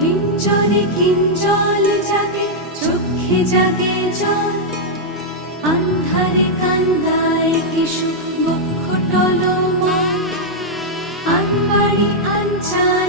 কিঞ্জলে কিঞ্জল জাগে, চোখে জাগে জল, আন্ধারে কান্দায় কিশু বক্ষ টলমল, আনবাড়ি আনচান